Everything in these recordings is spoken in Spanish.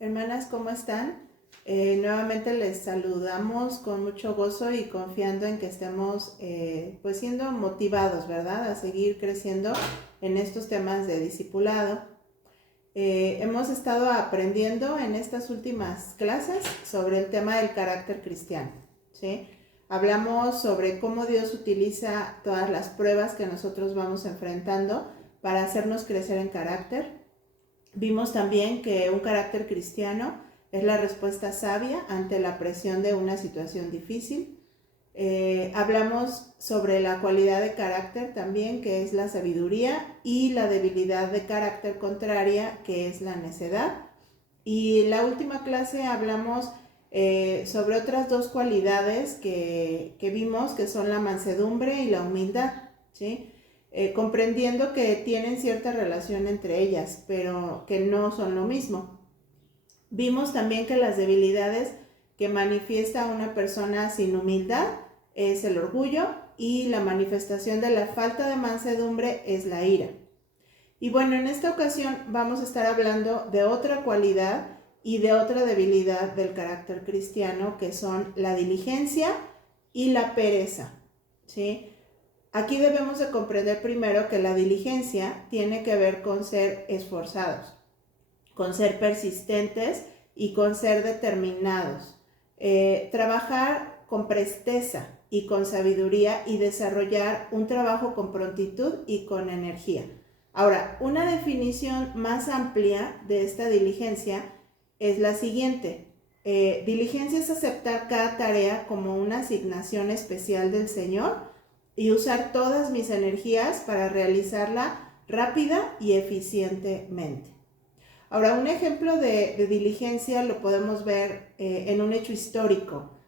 Hermanas, ¿cómo están? Nuevamente les saludamos con mucho gozo y confiando en que estemos pues siendo motivados, ¿verdad? A seguir creciendo en estos temas de discipulado. Hemos estado aprendiendo en estas últimas clases sobre el tema del carácter cristiano, ¿sí? Hablamos sobre cómo Dios utiliza todas las pruebas que nosotros vamos enfrentando para hacernos crecer en carácter. Vimos también que un carácter cristiano es la respuesta sabia ante la presión de una situación difícil. Hablamos sobre la cualidad de carácter también, que es la sabiduría, y la debilidad de carácter contraria, que es la necedad. Y en la última clase hablamos sobre otras dos cualidades que vimos, que son la mansedumbre y la humildad, ¿sí? Comprendiendo que tienen cierta relación entre ellas, pero que no son lo mismo. Vimos también que las debilidades que manifiesta una persona sin humildad es el orgullo, y la manifestación de la falta de mansedumbre es la ira. Y bueno, en esta ocasión vamos a estar hablando de otra cualidad y de otra debilidad del carácter cristiano, que son la diligencia y la pereza, ¿sí? Aquí debemos de comprender primero que la diligencia tiene que ver con ser esforzados, con ser persistentes y con ser determinados. Trabajar con presteza y con sabiduría y desarrollar un trabajo con prontitud y con energía. Ahora, una definición más amplia de esta diligencia es la siguiente. Diligencia es aceptar cada tarea como una asignación especial del Señor y usar todas mis energías para realizarla rápida y eficientemente. Ahora, un ejemplo de diligencia lo podemos ver en un hecho histórico.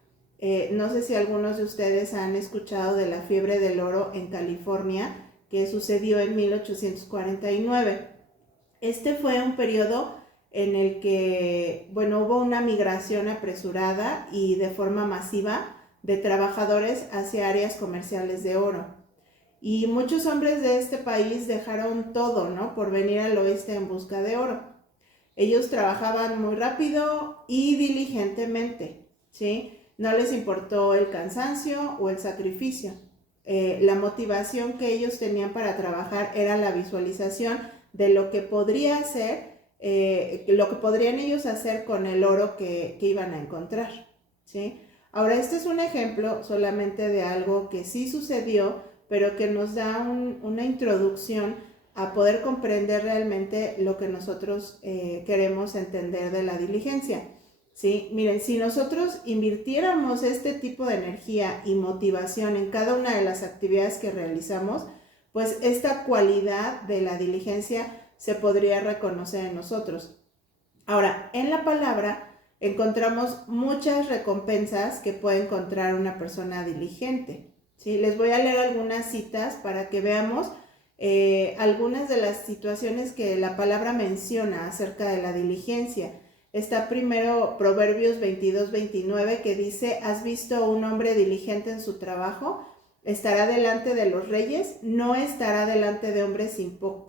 No sé si algunos de ustedes han escuchado de la fiebre del oro en California, que sucedió en 1849. Este fue un periodo en el que, bueno, hubo una migración apresurada y de forma masiva de trabajadores hacia áreas comerciales de oro. Y muchos hombres de este país dejaron todo, ¿no?, por venir al oeste en busca de oro. Ellos trabajaban muy rápido y diligentemente, ¿sí? No les importó el cansancio o el sacrificio. La motivación que ellos tenían para trabajar era la visualización de lo que podría ser, lo que podrían ellos hacer con el oro que iban a encontrar, ¿sí? Ahora, este es un ejemplo solamente de algo que sí sucedió, pero que nos da una introducción a poder comprender realmente lo que nosotros queremos entender de la diligencia, ¿sí? Miren, si nosotros invirtiéramos este tipo de energía y motivación en cada una de las actividades que realizamos, pues esta cualidad de la diligencia se podría reconocer en nosotros. Ahora, en la palabra encontramos muchas recompensas que puede encontrar una persona diligente, ¿sí? Les voy a leer algunas citas para que veamos algunas de las situaciones que la palabra menciona acerca de la diligencia. Está primero Proverbios 22-29, que dice: ¿has visto un hombre diligente en su trabajo? Estará delante de los reyes, no estará delante de hombres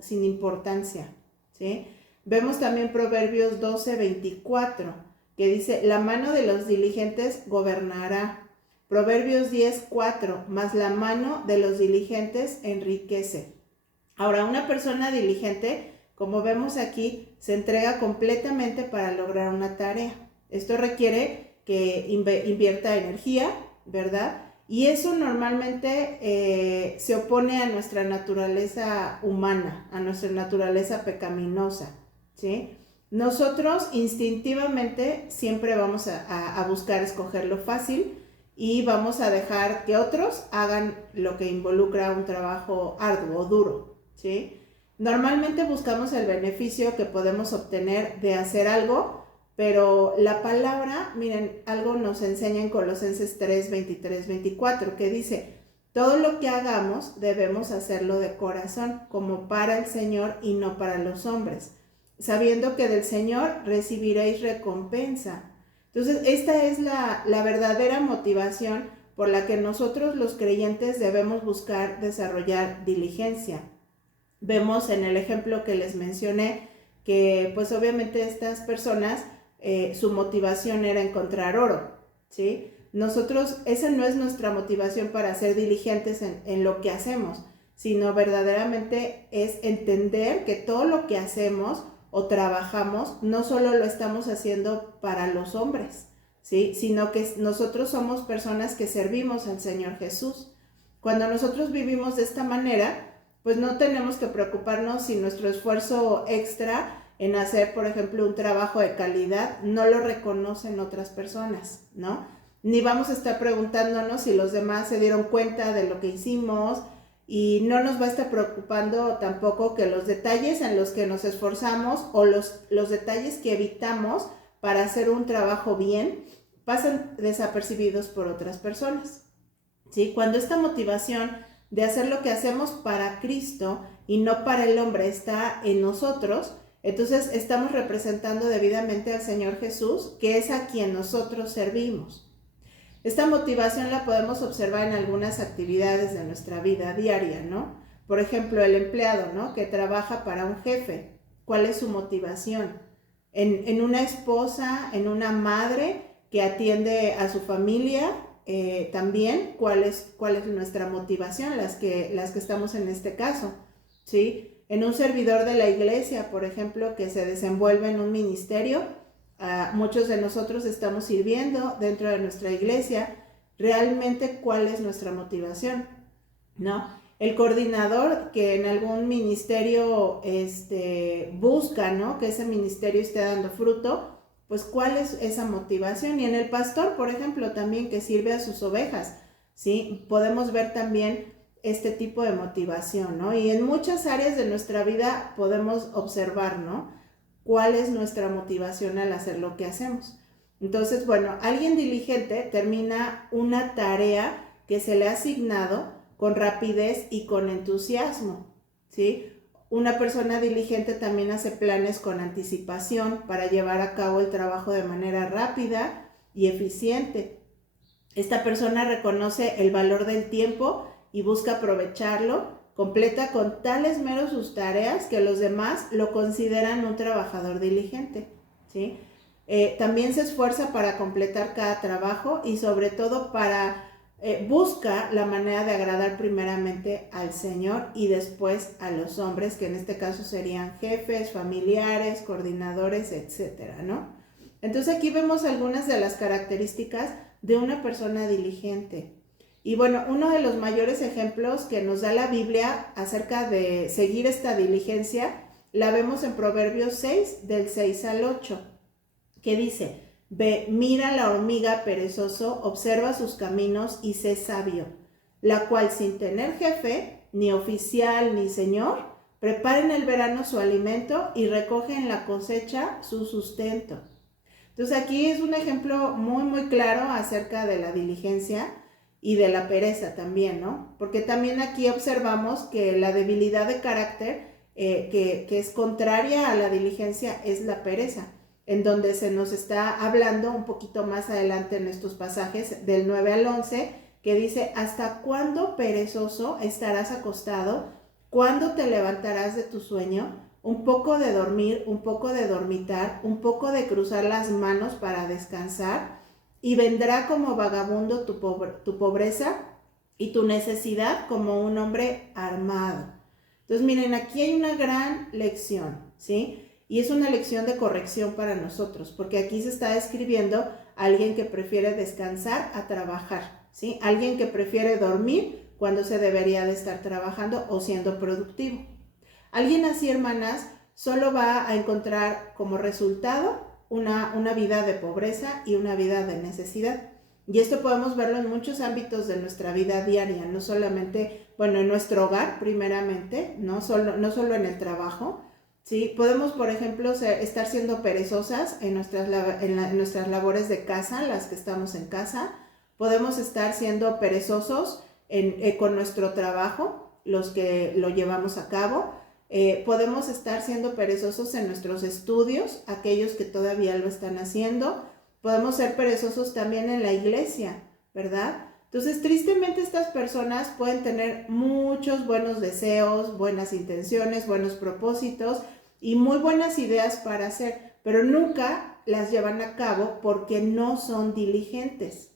sin importancia, ¿sí? Vemos también Proverbios 12-24, que dice: la mano de los diligentes gobernará. Proverbios 10-4, mas la mano de los diligentes enriquece. Ahora, una persona diligente, como vemos aquí, se entrega completamente para lograr una tarea. Esto requiere que invierta energía, ¿verdad? Y eso normalmente se opone a nuestra naturaleza humana, a nuestra naturaleza pecaminosa, ¿sí? Nosotros instintivamente siempre vamos a buscar escoger lo fácil y vamos a dejar que otros hagan lo que involucra un trabajo arduo, duro, ¿sí? Normalmente buscamos el beneficio que podemos obtener de hacer algo, pero la palabra, miren, algo nos enseña en Colosenses 3:23-24, que dice: todo lo que hagamos debemos hacerlo de corazón, como para el Señor y no para los hombres, sabiendo que del Señor recibiréis recompensa. Entonces, esta es la verdadera motivación por la que nosotros los creyentes debemos buscar desarrollar diligencia. Vemos en el ejemplo que les mencioné que pues obviamente estas personas su motivación era encontrar oro, ¿sí? Nosotros, esa no es nuestra motivación para ser diligentes en lo que hacemos, sino verdaderamente es entender que todo lo que hacemos o trabajamos no solo lo estamos haciendo para los hombres, ¿sí? Sino que nosotros somos personas que servimos al Señor Jesús. Cuando nosotros vivimos de esta manera, pues no tenemos que preocuparnos si nuestro esfuerzo extra en hacer, por ejemplo, un trabajo de calidad no lo reconocen otras personas, ¿no? Ni vamos a estar preguntándonos si los demás se dieron cuenta de lo que hicimos, y no nos va a estar preocupando tampoco que los detalles en los que nos esforzamos o los detalles que evitamos para hacer un trabajo bien pasan desapercibidos por otras personas, ¿sí? Cuando esta motivación de hacer lo que hacemos para Cristo y no para el hombre está en nosotros, entonces estamos representando debidamente al Señor Jesús, que es a quien nosotros servimos. Esta motivación la podemos observar en algunas actividades de nuestra vida diaria, ¿no? Por ejemplo, el empleado, ¿no? Que trabaja para un jefe. ¿Cuál es su motivación? En una esposa, en una madre que atiende a su familia, también, ¿cuál es nuestra motivación? Las que estamos en este caso, ¿sí? En un servidor de la iglesia, por ejemplo, que se desenvuelve en un ministerio, muchos de nosotros estamos sirviendo dentro de nuestra iglesia. Realmente, ¿cuál es nuestra motivación? ¿No? El coordinador que en algún ministerio busca, ¿no? Que ese ministerio esté dando fruto, pues ¿cuál es esa motivación? Y en el pastor, por ejemplo, también que sirve a sus ovejas, ¿sí? Podemos ver también este tipo de motivación, ¿no? Y en muchas áreas de nuestra vida podemos observar, ¿no? ¿Cuál es nuestra motivación al hacer lo que hacemos? Entonces, bueno, alguien diligente termina una tarea que se le ha asignado con rapidez y con entusiasmo, ¿sí? Una persona diligente también hace planes con anticipación para llevar a cabo el trabajo de manera rápida y eficiente. Esta persona reconoce el valor del tiempo y busca aprovecharlo. Completa con tal esmero sus tareas que los demás lo consideran un trabajador diligente, ¿sí? También se esfuerza para completar cada trabajo y sobre todo busca la manera de agradar primeramente al Señor y después a los hombres, que en este caso serían jefes, familiares, coordinadores, etcétera, ¿no? Entonces aquí vemos algunas de las características de una persona diligente. Y bueno, uno de los mayores ejemplos que nos da la Biblia acerca de seguir esta diligencia, la vemos en Proverbios 6, del 6 al 8, que dice: Ve, mira la hormiga perezoso, observa sus caminos y sé sabio, la cual sin tener jefe, ni oficial, ni señor, prepara en el verano su alimento y recoge en la cosecha su sustento. Entonces aquí es un ejemplo muy, muy claro acerca de la diligencia y de la pereza también, ¿no? Porque también aquí observamos que la debilidad de carácter que es contraria a la diligencia es la pereza, en donde se nos está hablando un poquito más adelante en estos pasajes del 9 al 11, que dice: ¿hasta cuándo, perezoso, estarás acostado? ¿Cuándo te levantarás de tu sueño? Un poco de dormir, un poco de dormitar, un poco de cruzar las manos para descansar, y vendrá como vagabundo tu pobreza y tu necesidad como un hombre armado. Entonces, miren, aquí hay una gran lección, ¿sí? Y es una lección de corrección para nosotros, porque aquí se está describiendo a alguien que prefiere descansar a trabajar, ¿sí? Alguien que prefiere dormir cuando se debería de estar trabajando o siendo productivo. Alguien así, hermanas, solo va a encontrar como resultado una vida de pobreza y una vida de necesidad. Y esto podemos verlo en muchos ámbitos de nuestra vida diaria, no solamente, bueno, en nuestro hogar primeramente, no solo en el trabajo, ¿sí? Podemos, por ejemplo, estar siendo perezosas en nuestras labores de casa, las que estamos en casa. Podemos estar siendo perezosos con nuestro trabajo, los que lo llevamos a cabo. Podemos estar siendo perezosos en nuestros estudios, aquellos que todavía lo están haciendo. Podemos ser perezosos también en la iglesia, ¿verdad? Entonces, tristemente, estas personas pueden tener muchos buenos deseos, buenas intenciones, buenos propósitos y muy buenas ideas para hacer, pero nunca las llevan a cabo porque no son diligentes.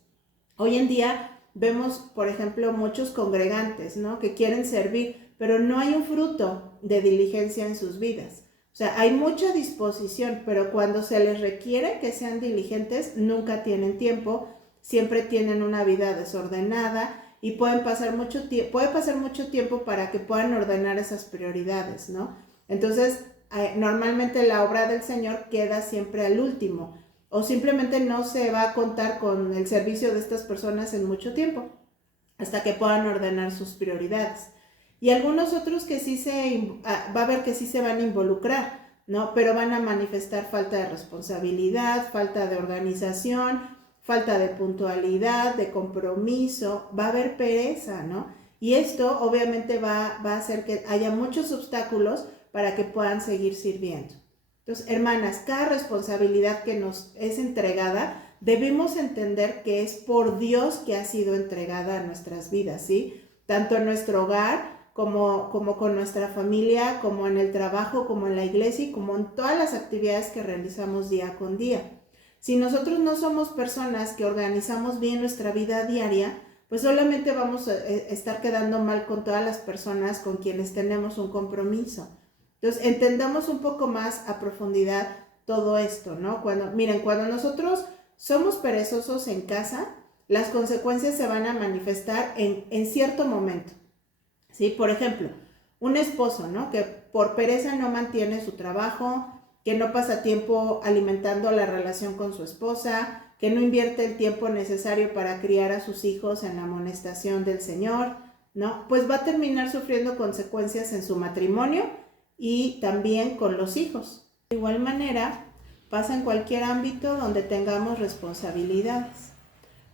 Hoy en día vemos, por ejemplo, muchos congregantes, ¿no?, que quieren servir, pero no hay un fruto de diligencia en sus vidas. O sea, hay mucha disposición, pero cuando se les requiere que sean diligentes, nunca tienen tiempo, siempre tienen una vida desordenada y puede pasar mucho tiempo para que puedan ordenar esas prioridades, ¿no? Entonces, normalmente la obra del Señor queda siempre al último, o simplemente no se va a contar con el servicio de estas personas en mucho tiempo, hasta que puedan ordenar sus prioridades. Y algunos otros que va a ver que sí se van a involucrar, ¿no? Pero van a manifestar falta de responsabilidad, falta de organización, falta de puntualidad, de compromiso, va a haber pereza, ¿no? Y esto obviamente va a hacer que haya muchos obstáculos para que puedan seguir sirviendo. Entonces, hermanas, cada responsabilidad que nos es entregada, debemos entender que es por Dios que ha sido entregada a nuestras vidas, ¿sí? Tanto en nuestro hogar, como con nuestra familia, como en el trabajo, como en la iglesia y como en todas las actividades que realizamos día con día. Si nosotros no somos personas que organizamos bien nuestra vida diaria, pues solamente vamos a estar quedando mal con todas las personas con quienes tenemos un compromiso. Entonces, entendamos un poco más a profundidad todo esto, ¿no? Cuando nosotros somos perezosos en casa, las consecuencias se van a manifestar en cierto momento. ¿Sí? Por ejemplo, un esposo, ¿no?, que por pereza no mantiene su trabajo, que no pasa tiempo alimentando la relación con su esposa, que no invierte el tiempo necesario para criar a sus hijos en la amonestación del Señor, ¿no? Pues va a terminar sufriendo consecuencias en su matrimonio y también con los hijos. De igual manera, pasa en cualquier ámbito donde tengamos responsabilidades.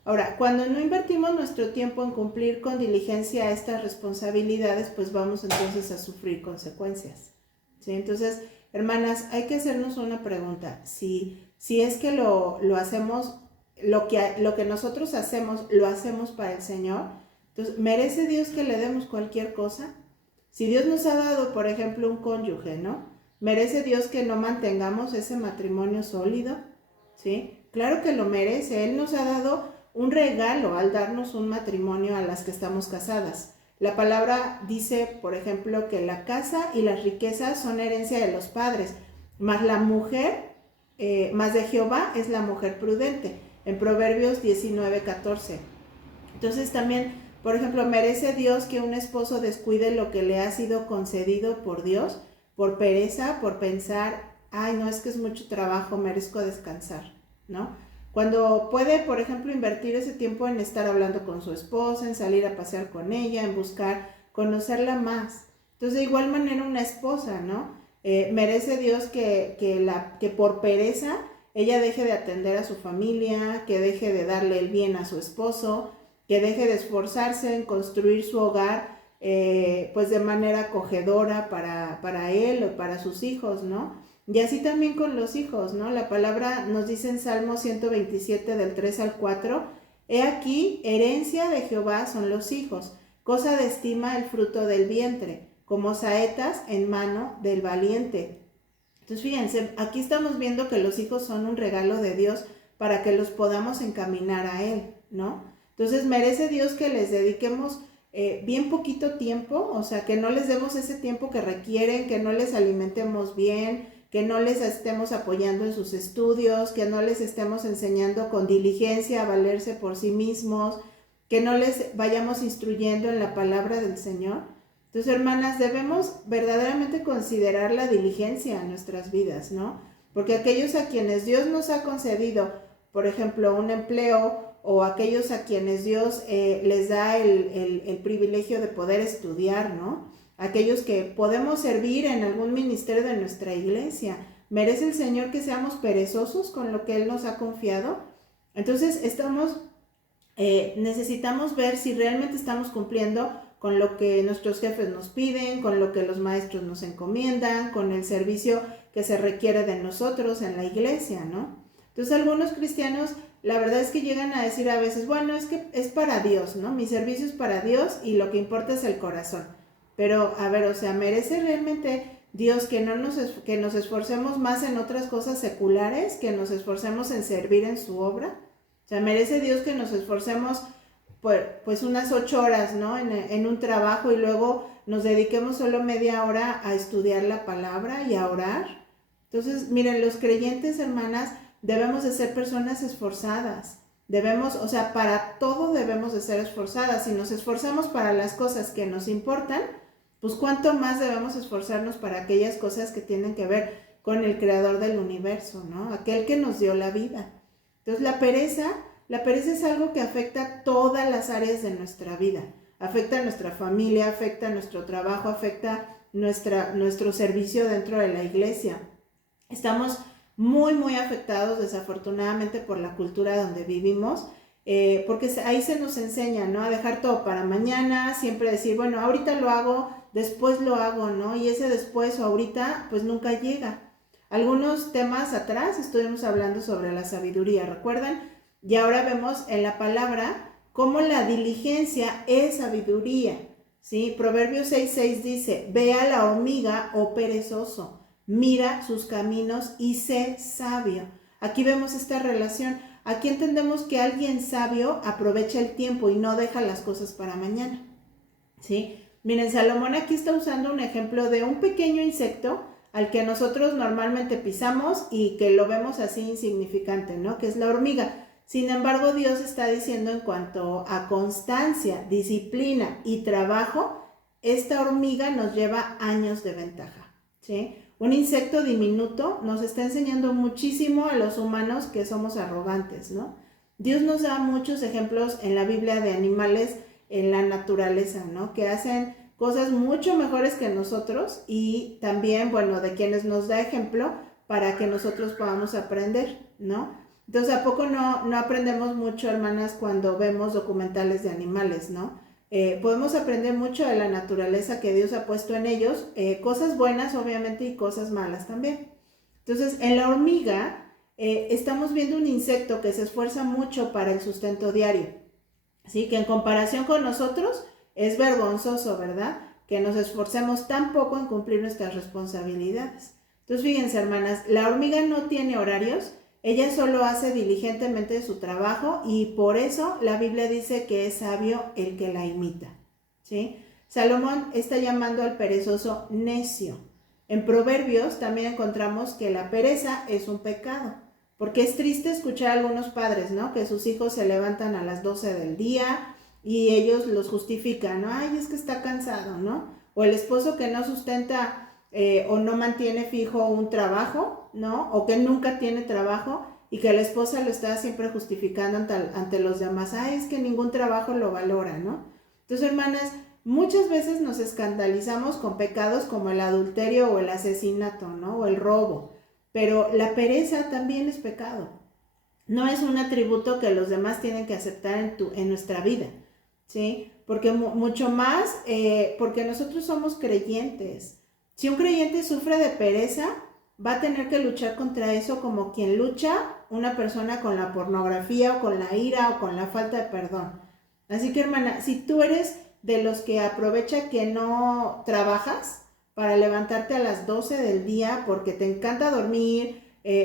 Ahora, cuando no invertimos nuestro tiempo en cumplir con diligencia estas responsabilidades, pues vamos entonces a sufrir consecuencias, ¿sí? Entonces, hermanas, hay que hacernos una pregunta. Si es que lo hacemos, lo que nosotros hacemos, lo hacemos para el Señor, entonces, ¿merece Dios que le demos cualquier cosa? Si Dios nos ha dado, por ejemplo, un cónyuge, ¿no? ¿Merece Dios que no mantengamos ese matrimonio sólido? ¿Sí? Claro que lo merece. Él nos ha dado un regalo al darnos un matrimonio a las que estamos casadas. La palabra dice, por ejemplo, que la casa y las riquezas son herencia de los padres, mas la mujer, más de Jehová es la mujer prudente, en Proverbios 19:14. Entonces también, por ejemplo, ¿merece Dios que un esposo descuide lo que le ha sido concedido por Dios, por pereza, por pensar, ay, no, es que es mucho trabajo, merezco descansar, ¿no? Cuando puede, por ejemplo, invertir ese tiempo en estar hablando con su esposa, en salir a pasear con ella, en buscar conocerla más. Entonces, de igual manera, una esposa, ¿no? Merece Dios que por pereza ella deje de atender a su familia, que deje de darle el bien a su esposo, que deje de esforzarse en construir su hogar, pues de manera acogedora para él o para sus hijos, ¿no? Y así también con los hijos, ¿no? La palabra nos dice en Salmo 127 del 3 al 4, he aquí, herencia de Jehová son los hijos, cosa de estima el fruto del vientre, como saetas en mano del valiente. Entonces fíjense, aquí estamos viendo que los hijos son un regalo de Dios para que los podamos encaminar a Él, ¿no? Entonces merece Dios que les dediquemos bien poquito tiempo, o sea, que no les demos ese tiempo que requieren, que no les alimentemos bien, que no les estemos apoyando en sus estudios, que no les estemos enseñando con diligencia a valerse por sí mismos, que no les vayamos instruyendo en la palabra del Señor. Entonces, hermanas, debemos verdaderamente considerar la diligencia en nuestras vidas, ¿no? Porque aquellos a quienes Dios nos ha concedido, por ejemplo, un empleo, o aquellos a quienes Dios les da el privilegio de poder estudiar, ¿no? Aquellos que podemos servir en algún ministerio de nuestra iglesia. ¿Merece el Señor que seamos perezosos con lo que Él nos ha confiado? Entonces necesitamos ver si realmente estamos cumpliendo con lo que nuestros jefes nos piden, con lo que los maestros nos encomiendan, con el servicio que se requiere de nosotros en la iglesia, ¿no? Entonces algunos cristianos, la verdad es que llegan a decir a veces, bueno, es que es para Dios, ¿no? Mi servicio es para Dios y lo que importa es el corazón. Pero, a ver, o sea, ¿merece realmente Dios que que nos esforcemos más en otras cosas seculares, que nos esforcemos en servir en su obra. O sea, merece Dios que nos esforcemos pues unas 8 horas, ¿no? En un trabajo y luego nos dediquemos solo media hora a estudiar la palabra y a orar. Entonces, miren, los creyentes, hermanas, debemos de ser personas esforzadas. Debemos, o sea, para todo debemos de ser esforzadas. Si nos esforzamos para las cosas que nos importan, pues cuánto más debemos esforzarnos para aquellas cosas que tienen que ver con el creador del universo, ¿no? Aquel que nos dio la vida. Entonces, la pereza es algo que afecta todas las áreas de nuestra vida. Afecta a nuestra familia, afecta a nuestro trabajo, afecta nuestro servicio dentro de la iglesia. Estamos muy, muy afectados desafortunadamente por la cultura donde vivimos, porque ahí se nos enseña, ¿no? A dejar todo para mañana, siempre decir, bueno, ahorita lo hago, después lo hago, ¿no? Y ese después o ahorita, pues nunca llega. Algunos temas atrás estuvimos hablando sobre la sabiduría, ¿recuerdan? Y ahora vemos en la palabra cómo la diligencia es sabiduría, ¿sí? Proverbios 6:6 dice, ve a la hormiga, oh perezoso, mira sus caminos y sé sabio. Aquí vemos esta relación. Aquí entendemos que alguien sabio aprovecha el tiempo y no deja las cosas para mañana, ¿sí? Miren, Salomón aquí está usando un ejemplo de un pequeño insecto al que nosotros normalmente pisamos y que lo vemos así insignificante, ¿no? Que es la hormiga. Sin embargo, Dios está diciendo en cuanto a constancia, disciplina y trabajo, esta hormiga nos lleva años de ventaja, ¿sí? Un insecto diminuto nos está enseñando muchísimo a los humanos que somos arrogantes, ¿no? Dios nos da muchos ejemplos en la Biblia de animales en la naturaleza, ¿no? Que hacen cosas mucho mejores que nosotros y también, bueno, de quienes nos da ejemplo para que nosotros podamos aprender, ¿no? Entonces, ¿a poco no aprendemos mucho, hermanas, cuando vemos documentales de animales, ¿no? Podemos aprender mucho de la naturaleza que Dios ha puesto en ellos, cosas buenas obviamente y cosas malas también. Entonces, en la hormiga estamos viendo un insecto que se esfuerza mucho para el sustento diario, ¿sí? Que en comparación con nosotros es vergonzoso, ¿verdad? Que nos esforcemos tan poco en cumplir nuestras responsabilidades. Entonces, fíjense, hermanas, la hormiga no tiene horarios. Ella solo hace diligentemente su trabajo y por eso la Biblia dice que es sabio el que la imita, ¿sí? Salomón está llamando al perezoso necio. En Proverbios también encontramos que la pereza es un pecado, porque es triste escuchar a algunos padres, ¿no? Que sus hijos se levantan a las 12 del día y ellos los justifican, ¿no? Ay, es que está cansado, ¿no? O el esposo que no sustenta o no mantiene fijo un trabajo, ¿no? O que nunca tiene trabajo y que la esposa lo está siempre justificando ante los demás. Ay, es que ningún trabajo lo valora, ¿no? Entonces, hermanas, muchas veces nos escandalizamos con pecados como el adulterio o el asesinato, ¿no? O el robo. Pero la pereza también es pecado. No es un atributo que los demás tienen que aceptar en nuestra vida, ¿sí? Porque mucho más, porque nosotros somos creyentes. Si un creyente sufre de pereza, va a tener que luchar contra eso como quien lucha una persona con la pornografía o con la ira o con la falta de perdón. Así que, hermana, si tú eres de los que aprovecha que no trabajas para levantarte a las 12 del día porque te encanta dormir,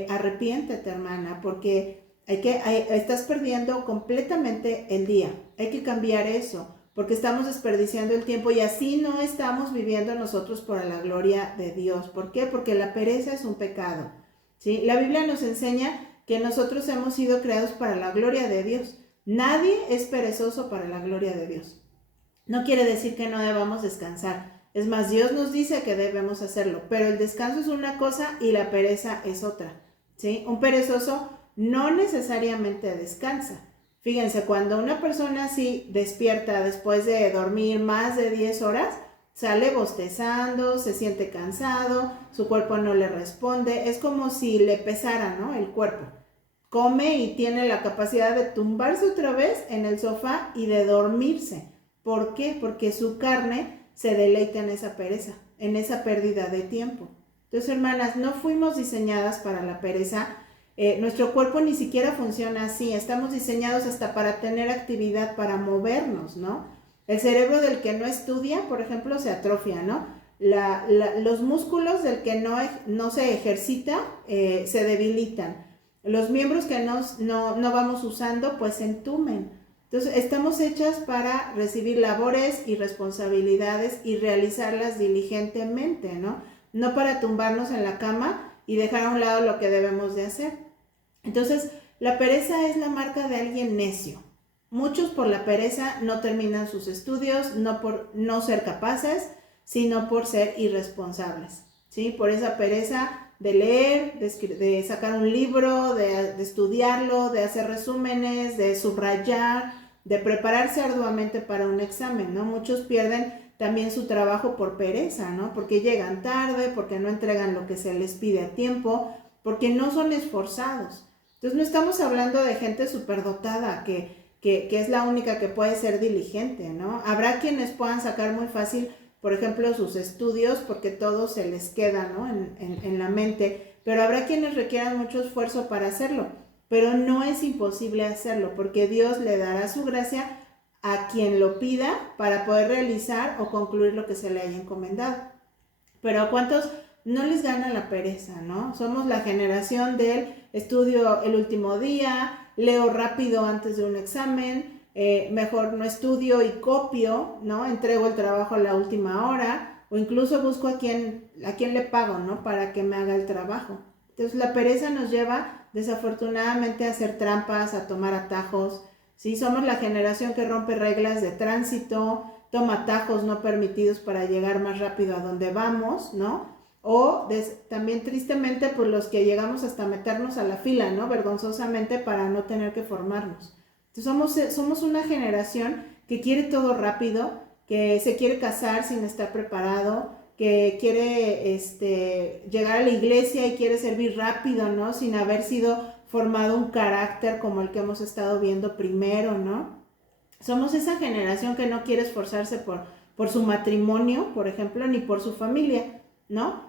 arrepiéntete, hermana, porque estás perdiendo completamente el día. Hay que cambiar eso, porque estamos desperdiciando el tiempo y así no estamos viviendo nosotros por la gloria de Dios. ¿Por qué? Porque la pereza es un pecado, ¿sí? La Biblia nos enseña que nosotros hemos sido creados para la gloria de Dios. Nadie es perezoso para la gloria de Dios. No quiere decir que no debamos descansar. Es más, Dios nos dice que debemos hacerlo, pero el descanso es una cosa y la pereza es otra, ¿sí? Un perezoso no necesariamente descansa. Fíjense, cuando una persona así despierta después de dormir más de 10 horas, sale bostezando, se siente cansado, su cuerpo no le responde, es como si le pesara, ¿no? El cuerpo. Come y tiene la capacidad de tumbarse otra vez en el sofá y de dormirse. ¿Por qué? Porque su carne se deleita en esa pereza, en esa pérdida de tiempo. Entonces, hermanas, no fuimos diseñadas para la pereza. Nuestro cuerpo ni siquiera funciona así. Estamos diseñados hasta para tener actividad, para movernos, ¿no? El cerebro del que no estudia, por ejemplo, se atrofia, ¿no? Los músculos del que no se ejercita se debilitan. Los miembros que no vamos usando pues se entumen. Entonces estamos hechas para recibir labores y responsabilidades y realizarlas diligentemente, ¿no? No para tumbarnos en la cama y dejar a un lado lo que debemos de hacer. Entonces, la pereza es la marca de alguien necio. Muchos por la pereza no terminan sus estudios, no por no ser capaces, sino por ser irresponsables, ¿sí? Por esa pereza de leer, de sacar un libro, de estudiarlo, de hacer resúmenes, de subrayar, de prepararse arduamente para un examen, ¿no? Muchos pierden también su trabajo por pereza, ¿no? Porque llegan tarde, porque no entregan lo que se les pide a tiempo, porque no son esforzados. Entonces no estamos hablando de gente superdotada que es la única que puede ser diligente, ¿no? Habrá quienes puedan sacar muy fácil, por ejemplo, sus estudios, porque todo se les queda, ¿no? en la mente, pero habrá quienes requieran mucho esfuerzo para hacerlo, pero no es imposible hacerlo, porque Dios le dará su gracia a quien lo pida para poder realizar o concluir lo que se le haya encomendado. Pero ¿a cuántos no les gana la pereza, no? Somos la generación del estudio el último día, leo rápido antes de un examen, mejor no estudio y copio, ¿no? Entrego el trabajo a la última hora, o incluso busco a quién le pago, ¿no? Para que me haga el trabajo. Entonces la pereza nos lleva desafortunadamente a hacer trampas, a tomar atajos, ¿sí? Somos la generación que rompe reglas de tránsito, toma atajos no permitidos para llegar más rápido a donde vamos, ¿no? O también tristemente pues los que llegamos hasta meternos a la fila, ¿no? Vergonzosamente para no tener que formarnos. Entonces somos una generación que quiere todo rápido, que se quiere casar sin estar preparado, que quiere llegar a la iglesia y quiere servir rápido, ¿no? Sin haber sido formado un carácter como el que hemos estado viendo primero, ¿no? Somos esa generación que no quiere esforzarse por su matrimonio, por ejemplo, ni por su familia, ¿no?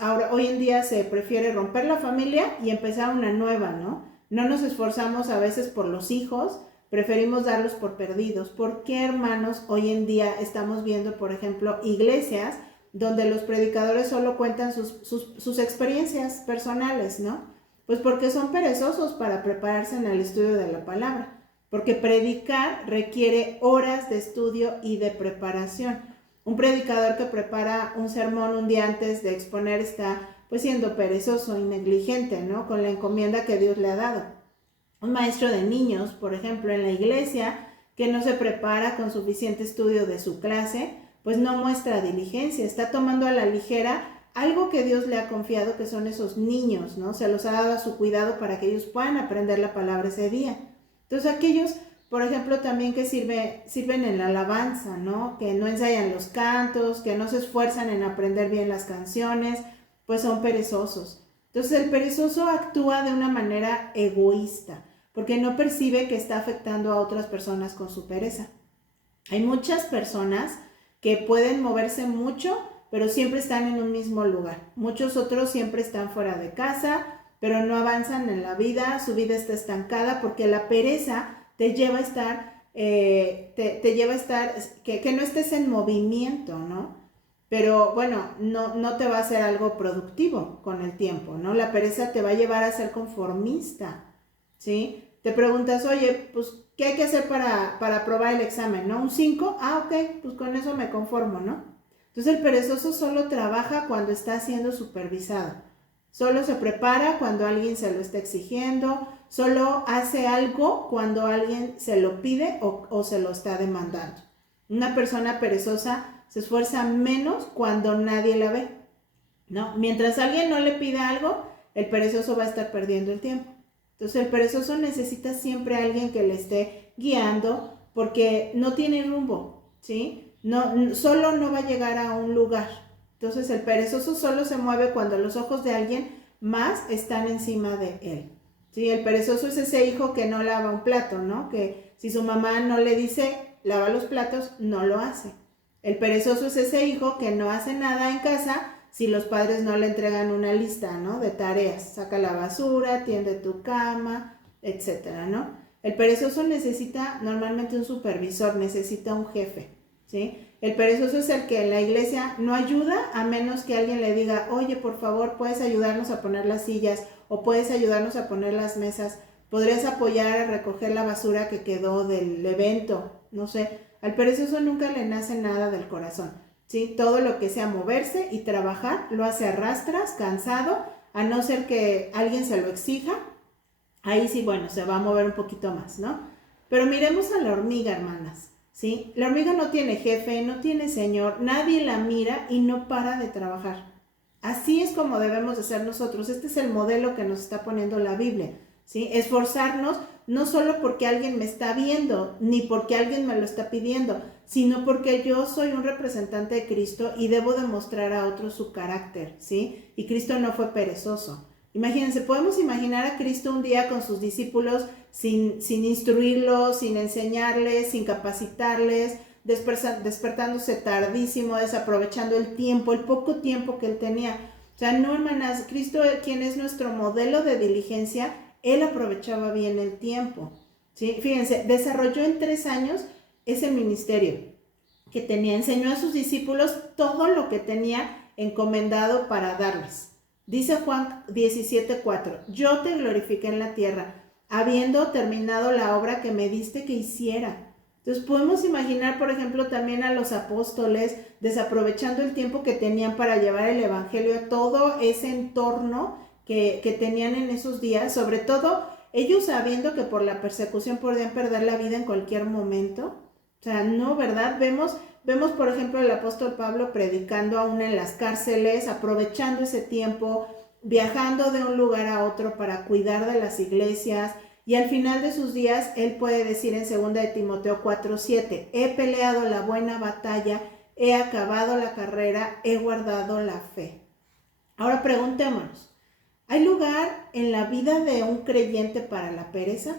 Ahora, hoy en día se prefiere romper la familia y empezar una nueva, ¿no? No nos esforzamos a veces por los hijos, preferimos darlos por perdidos. ¿Por qué, hermanos, hoy en día estamos viendo, por ejemplo, iglesias donde los predicadores solo cuentan sus experiencias personales, ¿no? Pues porque son perezosos para prepararse en el estudio de la palabra, porque predicar requiere horas de estudio y de preparación. Un predicador que prepara un sermón un día antes de exponer está pues siendo perezoso y negligente, ¿no? Con la encomienda que Dios le ha dado. Un maestro de niños, por ejemplo, en la iglesia, que no se prepara con suficiente estudio de su clase, pues no muestra diligencia, está tomando a la ligera algo que Dios le ha confiado, que son esos niños, ¿no? Se los ha dado a su cuidado para que ellos puedan aprender la palabra ese día. Entonces aquellos, por ejemplo, también que sirven en la alabanza, ¿no? Que no ensayan los cantos, que no se esfuerzan en aprender bien las canciones, pues son perezosos. Entonces el perezoso actúa de una manera egoísta, porque no percibe que está afectando a otras personas con su pereza. Hay muchas personas que pueden moverse mucho, pero siempre están en un mismo lugar. Muchos otros siempre están fuera de casa, pero no avanzan en la vida, su vida está estancada porque la pereza te lleva a estar, que no estés en movimiento, ¿no? Pero bueno, no te va a hacer algo productivo con el tiempo, ¿no? La pereza te va a llevar a ser conformista, ¿sí? Te preguntas, oye, pues, ¿qué hay que hacer para aprobar el examen, no? ¿Un 5? Ah, ok, pues con eso me conformo, ¿no? Entonces el perezoso solo trabaja cuando está siendo supervisado. Solo se prepara cuando alguien se lo está exigiendo, solo hace algo cuando alguien se lo pide o se lo está demandando. Una persona perezosa se esfuerza menos cuando nadie la ve, ¿no? Mientras alguien no le pide algo, el perezoso va a estar perdiendo el tiempo. Entonces el perezoso necesita siempre a alguien que le esté guiando porque no tiene rumbo, ¿sí? Solo no va a llegar a un lugar. Entonces el perezoso solo se mueve cuando los ojos de alguien más están encima de él, ¿sí? El perezoso es ese hijo que no lava un plato, ¿no? Que si su mamá no le dice lava los platos, no lo hace. El perezoso es ese hijo que no hace nada en casa si los padres no le entregan una lista, ¿no? De tareas. Saca la basura, tiende tu cama, etcétera, ¿no? El perezoso necesita normalmente un supervisor, necesita un jefe, ¿sí? El perezoso es el que en la iglesia no ayuda a menos que alguien le diga, oye, por favor, puedes ayudarnos a poner las sillas o puedes ayudarnos a poner las mesas, podrías apoyar a recoger la basura que quedó del evento, no sé. Al perezoso nunca le nace nada del corazón, ¿sí? Todo lo que sea moverse y trabajar lo hace a rastras, cansado, a no ser que alguien se lo exija. Ahí sí, bueno, se va a mover un poquito más, ¿no? Pero miremos a la hormiga, hermanas, ¿sí? La hormiga no tiene jefe, no tiene señor, nadie la mira y no para de trabajar. Así es como debemos de ser nosotros. Este es el modelo que nos está poniendo la Biblia, ¿sí? Esforzarnos no solo porque alguien me está viendo, ni porque alguien me lo está pidiendo, sino porque yo soy un representante de Cristo y debo demostrar a otros su carácter, ¿sí? Y Cristo no fue perezoso. Imagínense, podemos imaginar a Cristo un día con sus discípulos sin instruirlos, sin enseñarles, sin capacitarles, despertándose tardísimo, desaprovechando el tiempo, el poco tiempo que él tenía. O sea, no, hermanas, Cristo, quien es nuestro modelo de diligencia, él aprovechaba bien el tiempo, ¿sí? Fíjense, desarrolló en 3 años ese ministerio que tenía, enseñó a sus discípulos todo lo que tenía encomendado para darles. Dice Juan 17:4, yo te glorifiqué en la tierra, habiendo terminado la obra que me diste que hiciera. Entonces podemos imaginar, por ejemplo, también a los apóstoles desaprovechando el tiempo que tenían para llevar el evangelio a todo ese entorno que tenían en esos días, sobre todo ellos sabiendo que por la persecución podían perder la vida en cualquier momento. O sea, no, ¿verdad? Vemos, por ejemplo, el apóstol Pablo predicando aún en las cárceles, aprovechando ese tiempo, viajando de un lugar a otro para cuidar de las iglesias, y al final de sus días él puede decir en 2 de Timoteo 4:7, he peleado la buena batalla, he acabado la carrera, he guardado la fe. Ahora preguntémonos, ¿hay lugar en la vida de un creyente para la pereza?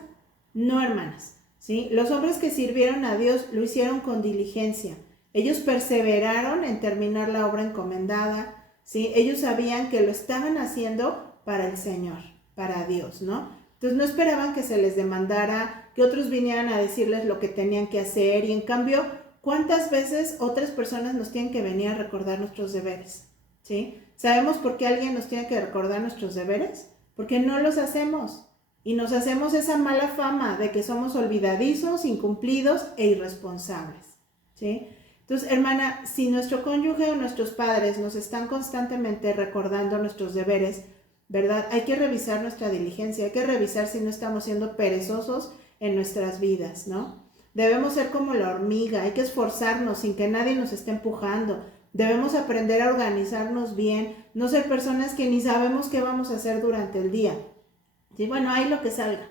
No, hermanas, ¿sí? Los hombres que sirvieron a Dios lo hicieron con diligencia. Ellos perseveraron en terminar la obra encomendada, ¿sí? Ellos sabían que lo estaban haciendo para el Señor, para Dios, ¿no? Entonces no esperaban que se les demandara, que otros vinieran a decirles lo que tenían que hacer, y en cambio, ¿cuántas veces otras personas nos tienen que venir a recordar nuestros deberes? ¿Sí? ¿Sabemos por qué alguien nos tiene que recordar nuestros deberes? Porque no los hacemos. Y nos hacemos esa mala fama de que somos olvidadizos, incumplidos e irresponsables, ¿sí? Entonces, hermana, si nuestro cónyuge o nuestros padres nos están constantemente recordando nuestros deberes, ¿verdad? Hay que revisar nuestra diligencia, hay que revisar si no estamos siendo perezosos en nuestras vidas, ¿no? Debemos ser como la hormiga, hay que esforzarnos sin que nadie nos esté empujando. Debemos aprender a organizarnos bien, no ser personas que ni sabemos qué vamos a hacer durante el día. Sí, bueno, ahí lo que salga.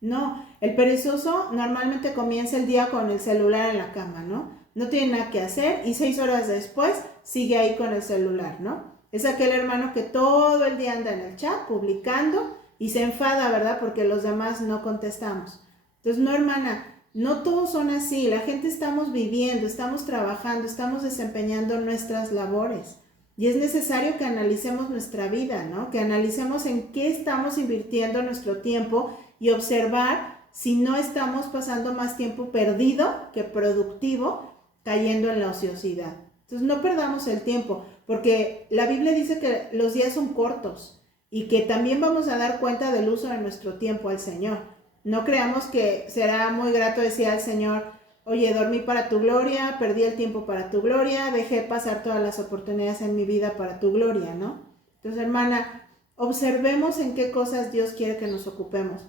No, el perezoso normalmente comienza el día con el celular en la cama, ¿no? No tiene nada que hacer y 6 horas después sigue ahí con el celular, ¿no? Es aquel hermano que todo el día anda en el chat publicando y se enfada, ¿verdad? Porque los demás no contestamos. Entonces, no, hermana, no todos son así. La gente estamos viviendo, estamos trabajando, estamos desempeñando nuestras labores. Y es necesario que analicemos nuestra vida, ¿no? Que analicemos en qué estamos invirtiendo nuestro tiempo y observar si no estamos pasando más tiempo perdido que productivo, cayendo en la ociosidad. Entonces no perdamos el tiempo, porque la Biblia dice que los días son cortos y que también vamos a dar cuenta del uso de nuestro tiempo al Señor. No creamos que será muy grato decir al Señor, oye, dormí para tu gloria, perdí el tiempo para tu gloria, dejé pasar todas las oportunidades en mi vida para tu gloria, ¿no? Entonces, hermana, observemos en qué cosas Dios quiere que nos ocupemos.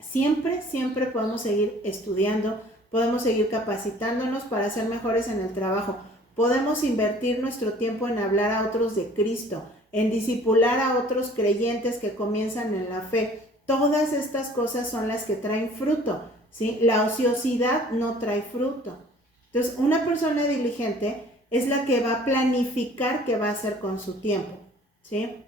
Siempre, siempre podemos seguir estudiando, podemos seguir capacitándonos para ser mejores en el trabajo. Podemos invertir nuestro tiempo en hablar a otros de Cristo, en discipular a otros creyentes que comienzan en la fe. Todas estas cosas son las que traen fruto, ¿sí? La ociosidad no trae fruto. Entonces, una persona diligente es la que va a planificar qué va a hacer con su tiempo, ¿sí?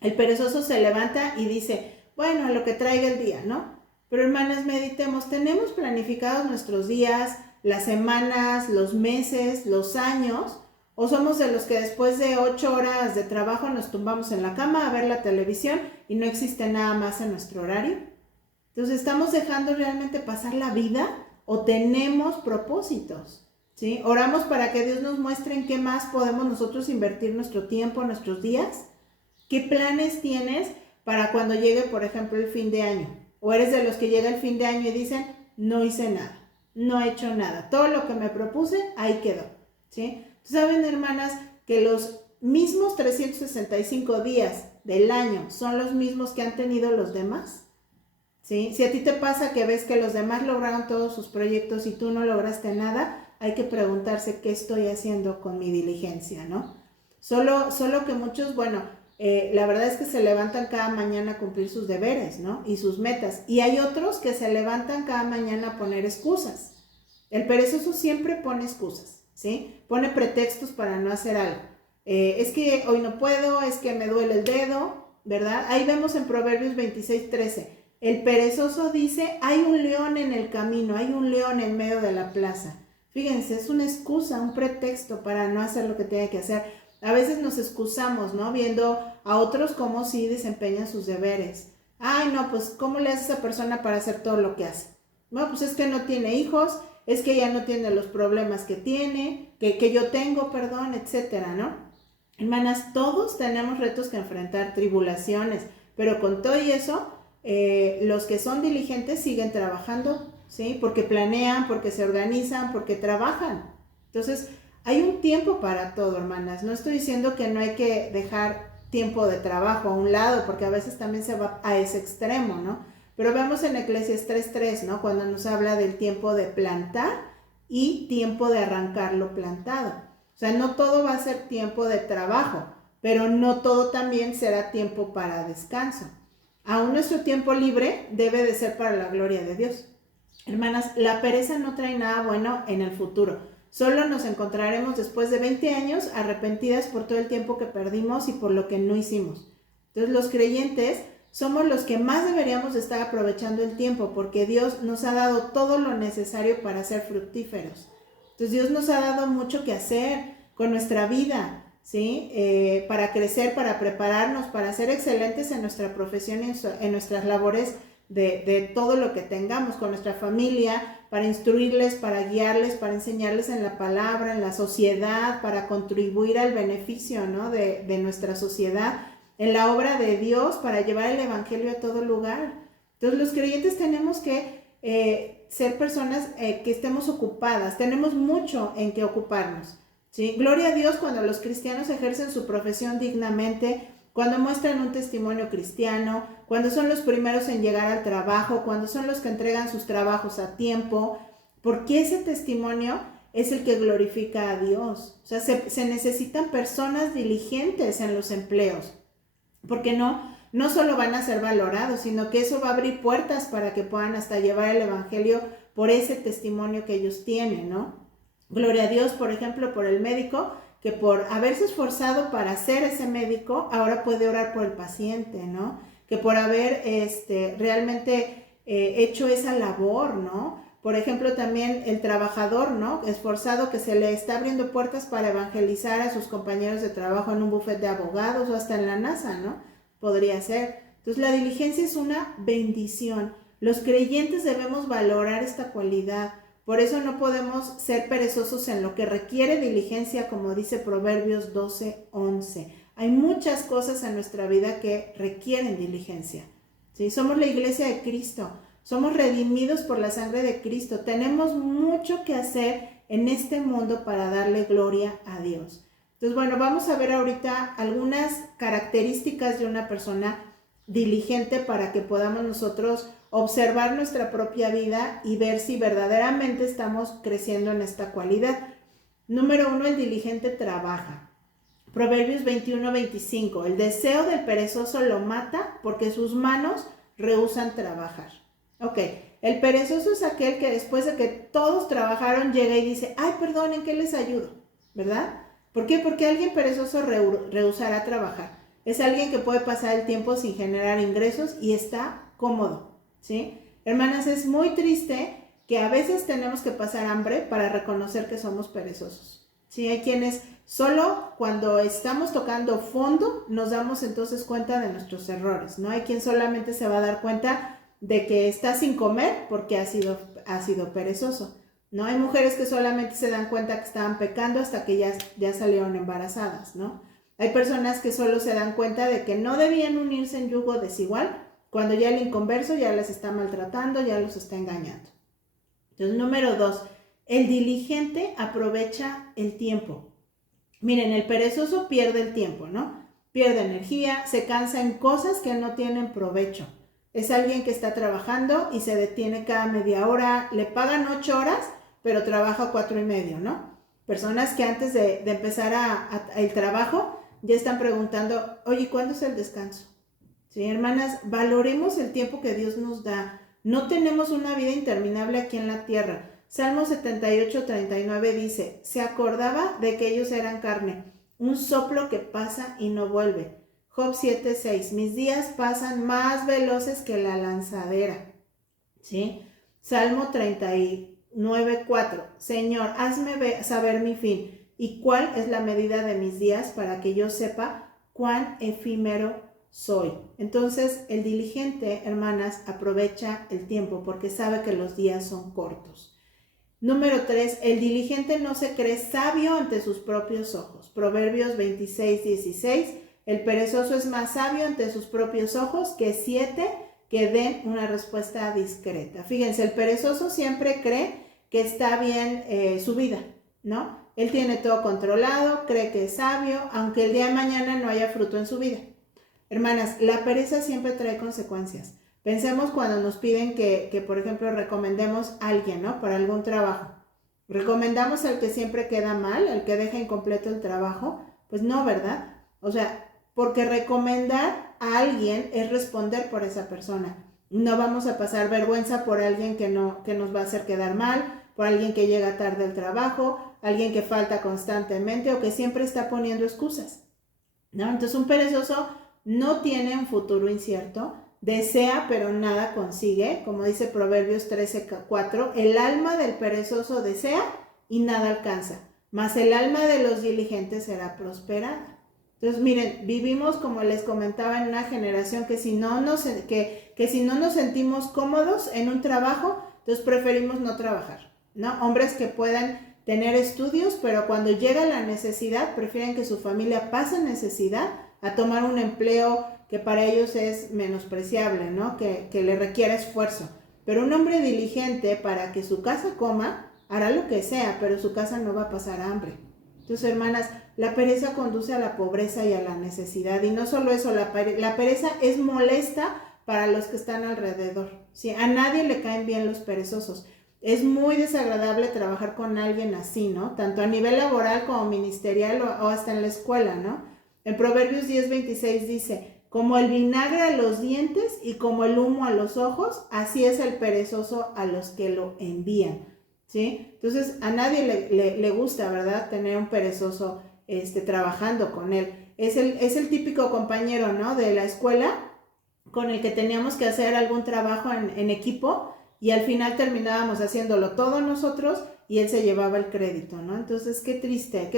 El perezoso se levanta y dice, bueno, a lo que traiga el día, ¿no? Pero hermanas, meditemos, ¿tenemos planificados nuestros días, las semanas, los meses, los años? ¿O somos de los que después de 8 horas de trabajo nos tumbamos en la cama a ver la televisión y no existe nada más en nuestro horario? Entonces, ¿estamos dejando realmente pasar la vida o tenemos propósitos? ¿sí? Oramos para que Dios nos muestre en qué más podemos nosotros invertir nuestro tiempo, nuestros días. ¿Qué planes tienes para cuando llegue, por ejemplo, el fin de año? ¿O eres de los que llega el fin de año y dicen, no hice nada, no he hecho nada, todo lo que me propuse, ahí quedó, ¿sí? ¿Saben, hermanas, que los mismos 365 días del año son los mismos que han tenido los demás? ¿Sí? Si a ti te pasa que ves que los demás lograron todos sus proyectos y tú no lograste nada, hay que preguntarse qué estoy haciendo con mi diligencia, ¿no? Solo que muchos, bueno, la verdad es que se levantan cada mañana a cumplir sus deberes, ¿no? Y sus metas. Y hay otros que se levantan cada mañana a poner excusas. El perezoso siempre pone excusas, ¿sí? Pone pretextos para no hacer algo. Es que hoy no puedo, es que me duele el dedo, ¿verdad? Ahí vemos en Proverbios 26:13. El perezoso dice, hay un león en el camino, hay un león en medio de la plaza. Fíjense, es una excusa, un pretexto para no hacer lo que tiene que hacer. A veces nos excusamos, ¿no? Viendo a otros cómo sí desempeñan sus deberes. Ay, no, pues, ¿cómo le hace esa persona para hacer todo lo que hace? Bueno, pues es que no tiene hijos, es que ella no tiene los problemas que tiene, que yo tengo, perdón, etcétera, ¿no? Hermanas, todos tenemos retos que enfrentar, tribulaciones, pero con todo y eso, los que son diligentes siguen trabajando, ¿sí? Porque planean, porque se organizan, porque trabajan. Entonces, hay un tiempo para todo, hermanas. No estoy diciendo que no hay que dejar tiempo de trabajo a un lado, porque a veces también se va a ese extremo, ¿no? Pero vemos en Eclesiastés 3:3, ¿no? Cuando nos habla del tiempo de plantar y tiempo de arrancar lo plantado. O sea, no todo va a ser tiempo de trabajo, pero no todo también será tiempo para descanso. Aún nuestro tiempo libre debe de ser para la gloria de Dios. Hermanas, la pereza no trae nada bueno en el futuro. Solo nos encontraremos después de 20 años arrepentidas por todo el tiempo que perdimos y por lo que no hicimos. Entonces, los creyentes somos los que más deberíamos estar aprovechando el tiempo, porque Dios nos ha dado todo lo necesario para ser fructíferos. Entonces, Dios nos ha dado mucho que hacer con nuestra vida, ¿sí? Para crecer, para prepararnos, para ser excelentes en nuestra profesión, en nuestras labores de todo lo que tengamos con nuestra familia, para instruirles, para guiarles, para enseñarles en la palabra, en la sociedad, para contribuir al beneficio, ¿no? de nuestra sociedad, en la obra de Dios, para llevar el evangelio a todo lugar. Entonces, los creyentes tenemos que ser personas que estemos ocupadas, tenemos mucho en que ocuparnos, ¿sí? Gloria a Dios cuando los cristianos ejercen su profesión dignamente, cuando muestran un testimonio cristiano, cuando son los primeros en llegar al trabajo, cuando son los que entregan sus trabajos a tiempo, porque ese testimonio es el que glorifica a Dios. O sea, se necesitan personas diligentes en los empleos, porque no solo van a ser valorados, sino que eso va a abrir puertas para que puedan hasta llevar el evangelio por ese testimonio que ellos tienen, ¿no? Gloria a Dios, por ejemplo, por el médico, que por haberse esforzado para ser ese médico, ahora puede orar por el paciente, ¿no? Que por haber realmente hecho esa labor, ¿no? Por ejemplo, también el trabajador, ¿no? Esforzado, que se le está abriendo puertas para evangelizar a sus compañeros de trabajo en un bufete de abogados o hasta en la NASA, ¿no? Podría ser. Entonces, la diligencia es una bendición. Los creyentes debemos valorar esta cualidad. Por eso no podemos ser perezosos en lo que requiere diligencia, como dice Proverbios 12:11. Hay muchas cosas en nuestra vida que requieren diligencia, ¿sí? Somos la iglesia de Cristo, somos redimidos por la sangre de Cristo. Tenemos mucho que hacer en este mundo para darle gloria a Dios. Entonces, bueno, vamos a ver ahorita algunas características de una persona diligente para que podamos nosotros observar nuestra propia vida y ver si verdaderamente estamos creciendo en esta cualidad. Número 1, el diligente trabaja. Proverbios 21:25. El deseo del perezoso lo mata porque sus manos rehúsan trabajar. Ok, el perezoso es aquel que después de que todos trabajaron llega y dice, ay, perdón, ¿en qué les ayudo? ¿Verdad? ¿Por qué? Porque alguien perezoso rehusará trabajar. Es alguien que puede pasar el tiempo sin generar ingresos y está cómodo, ¿sí? Hermanas, es muy triste que a veces tenemos que pasar hambre para reconocer que somos perezosos, ¿sí? Hay quienes solo cuando estamos tocando fondo nos damos entonces cuenta de nuestros errores, ¿no? Hay quien solamente se va a dar cuenta de que está sin comer porque ha sido perezoso. ¿no? Hay mujeres que solamente se dan cuenta que estaban pecando hasta que ya salieron embarazadas, ¿no? Hay personas que solo se dan cuenta de que no debían unirse en yugo desigual cuando ya el inconverso ya les está maltratando, ya los está engañando. Entonces, número 2, el diligente aprovecha el tiempo. Miren, el perezoso pierde el tiempo, ¿no? Pierde energía, se cansa en cosas que no tienen provecho. Es alguien que está trabajando y se detiene cada media hora, le pagan 8 horas, pero trabaja 4:30, ¿no? Personas que antes de empezar el trabajo ya están preguntando, oye, ¿cuándo es el descanso? Sí, hermanas, valoremos el tiempo que Dios nos da. No tenemos una vida interminable aquí en la tierra. Salmo 78:39 dice, se acordaba de que ellos eran carne, un soplo que pasa y no vuelve. Job 7:6, mis días pasan más veloces que la lanzadera. ¿Sí? Salmo 39:4, Señor, hazme saber mi fin y cuál es la medida de mis días para que yo sepa cuán efímero soy. Entonces, el diligente, hermanas, aprovecha el tiempo porque sabe que los días son cortos. Número 3, el diligente no se cree sabio ante sus propios ojos. Proverbios 26:16, el perezoso es más sabio ante sus propios ojos que 7 que den una respuesta discreta. Fíjense, el perezoso siempre cree que está bien su vida, ¿no? Él tiene todo controlado, cree que es sabio, aunque el día de mañana no haya fruto en su vida. Hermanas, la pereza siempre trae consecuencias. Pensemos cuando nos piden que, por ejemplo, recomendemos a alguien, ¿no? Para algún trabajo. ¿Recomendamos al que siempre queda mal, al que deja incompleto el trabajo? Pues no, ¿verdad? O sea, porque recomendar a alguien es responder por esa persona. No vamos a pasar vergüenza por alguien que nos va a hacer quedar mal, por alguien que llega tarde al trabajo, alguien que falta constantemente o que siempre está poniendo excusas, ¿no? Entonces un perezoso no tiene un futuro incierto, desea pero nada consigue, como dice Proverbios 13:4, el alma del perezoso desea y nada alcanza, mas el alma de los diligentes será prosperada. Entonces miren, vivimos, como les comentaba, en una generación que si no nos sentimos cómodos en un trabajo, entonces preferimos no trabajar, ¿no? Hombres que puedan tener estudios, pero cuando llega la necesidad, prefieren que su familia pase necesidad a tomar un empleo que para ellos es menospreciable, ¿no? Que le requiere esfuerzo. Pero un hombre diligente, para que su casa coma, hará lo que sea, pero su casa no va a pasar hambre. Entonces, hermanas, la pereza conduce a la pobreza y a la necesidad. Y no solo eso, la pereza es molesta para los que están alrededor. ¿Sí? A nadie le caen bien los perezosos. Es muy desagradable trabajar con alguien así, ¿no? Tanto a nivel laboral como ministerial o hasta en la escuela, ¿no? En Proverbios 10:26 dice, como el vinagre a los dientes y como el humo a los ojos, así es el perezoso a los que lo envían, ¿sí? Entonces, a nadie le gusta, ¿verdad? Tener un perezoso trabajando con él. Es el típico compañero, ¿no? De la escuela con el que teníamos que hacer algún trabajo en equipo y al final terminábamos haciéndolo todos nosotros y él se llevaba el crédito, ¿no? Entonces, qué triste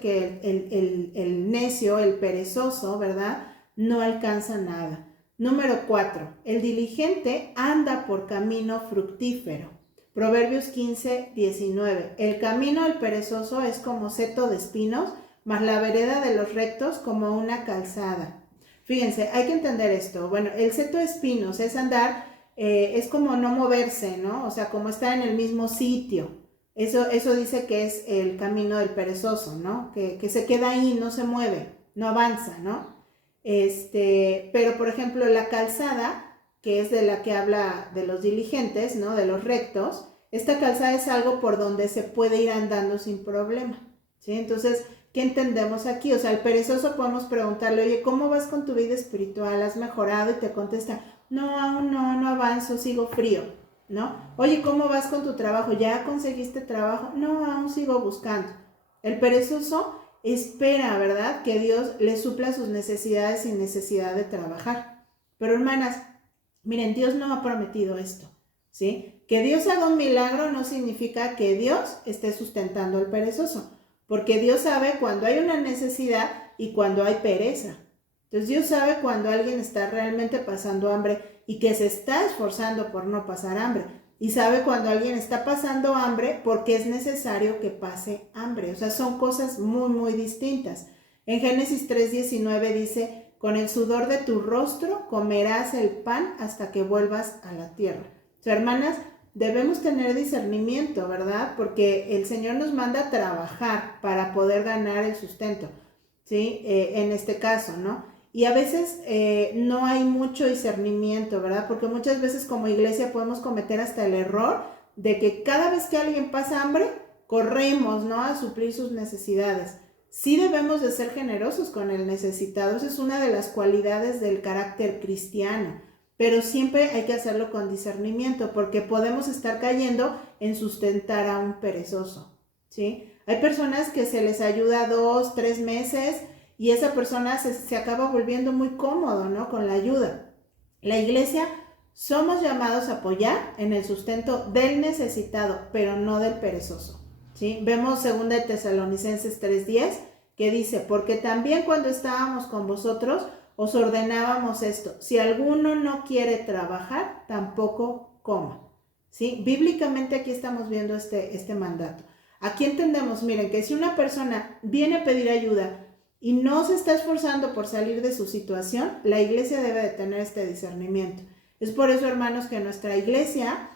que el necio, el perezoso, ¿verdad? No alcanza nada. Número 4, el diligente anda por camino fructífero. Proverbios 15:19, el camino del perezoso es como seto de espinos, mas la vereda de los rectos como una calzada. Fíjense, hay que entender esto. Bueno, el seto de espinos es andar, es como no moverse, ¿no? O sea, como estar en el mismo sitio. Eso dice que es el camino del perezoso, ¿no? Que se queda ahí, no se mueve, no avanza, ¿no? Pero por ejemplo, la calzada, que es de la que habla de los diligentes, ¿no? De los rectos, esta calzada es algo por donde se puede ir andando sin problema, ¿sí? Entonces, ¿qué entendemos aquí? O sea, al perezoso podemos preguntarle, oye, ¿cómo vas con tu vida espiritual? ¿Has mejorado? Y te contesta, no, aún no avanzo, sigo frío, ¿no? Oye, ¿cómo vas con tu trabajo? ¿Ya conseguiste trabajo? No, aún sigo buscando. El perezoso espera, ¿verdad? Que Dios le supla sus necesidades sin necesidad de trabajar. Pero hermanas, miren, Dios no ha prometido esto, ¿sí? Que Dios haga un milagro no significa que Dios esté sustentando al perezoso, porque Dios sabe cuando hay una necesidad y cuando hay pereza. Entonces Dios sabe cuando alguien está realmente pasando hambre y que se está esforzando por no pasar hambre. y sabe cuando alguien está pasando hambre porque es necesario que pase hambre. O sea, son cosas muy, muy distintas. En Génesis 3:19 dice, con el sudor de tu rostro comerás el pan hasta que vuelvas a la tierra. O sea, hermanas, debemos tener discernimiento, ¿verdad? Porque el Señor nos manda a trabajar para poder ganar el sustento, ¿sí? En este caso, ¿no? Y a veces no hay mucho discernimiento, ¿verdad? Porque muchas veces como iglesia podemos cometer hasta el error de que cada vez que alguien pasa hambre, corremos, ¿no? A suplir sus necesidades. Sí debemos de ser generosos con el necesitado, esa es una de las cualidades del carácter cristiano, pero siempre hay que hacerlo con discernimiento, porque podemos estar cayendo en sustentar a un perezoso, ¿sí? Hay personas que se les ayuda 2, 3 meses y esa persona se acaba volviendo muy cómodo, ¿no? Con la ayuda. La iglesia somos llamados a apoyar en el sustento del necesitado, pero no del perezoso, ¿sí? Vemos 2 Tesalonicenses 3:10 que dice, porque también cuando estábamos con vosotros os ordenábamos esto, si alguno no quiere trabajar, tampoco coma, ¿sí? Bíblicamente aquí estamos viendo este mandato. Aquí entendemos, miren, que si una persona viene a pedir ayuda y no se está esforzando por salir de su situación, la iglesia debe de tener este discernimiento. Es por eso, hermanos, que en nuestra iglesia,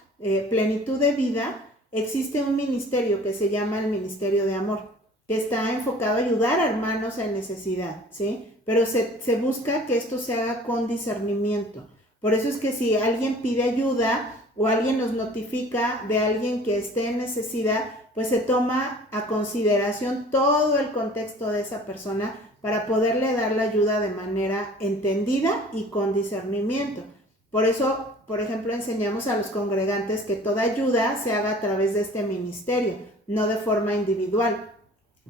Plenitud de Vida, existe un ministerio que se llama el Ministerio de Amor, que está enfocado a ayudar a hermanos en necesidad, ¿sí? Pero se busca que esto se haga con discernimiento. Por eso es que si alguien pide ayuda o alguien nos notifica de alguien que esté en necesidad, pues se toma a consideración todo el contexto de esa persona para poderle dar la ayuda de manera entendida y con discernimiento. Por eso, por ejemplo, enseñamos a los congregantes que toda ayuda se haga a través de este ministerio, no de forma individual,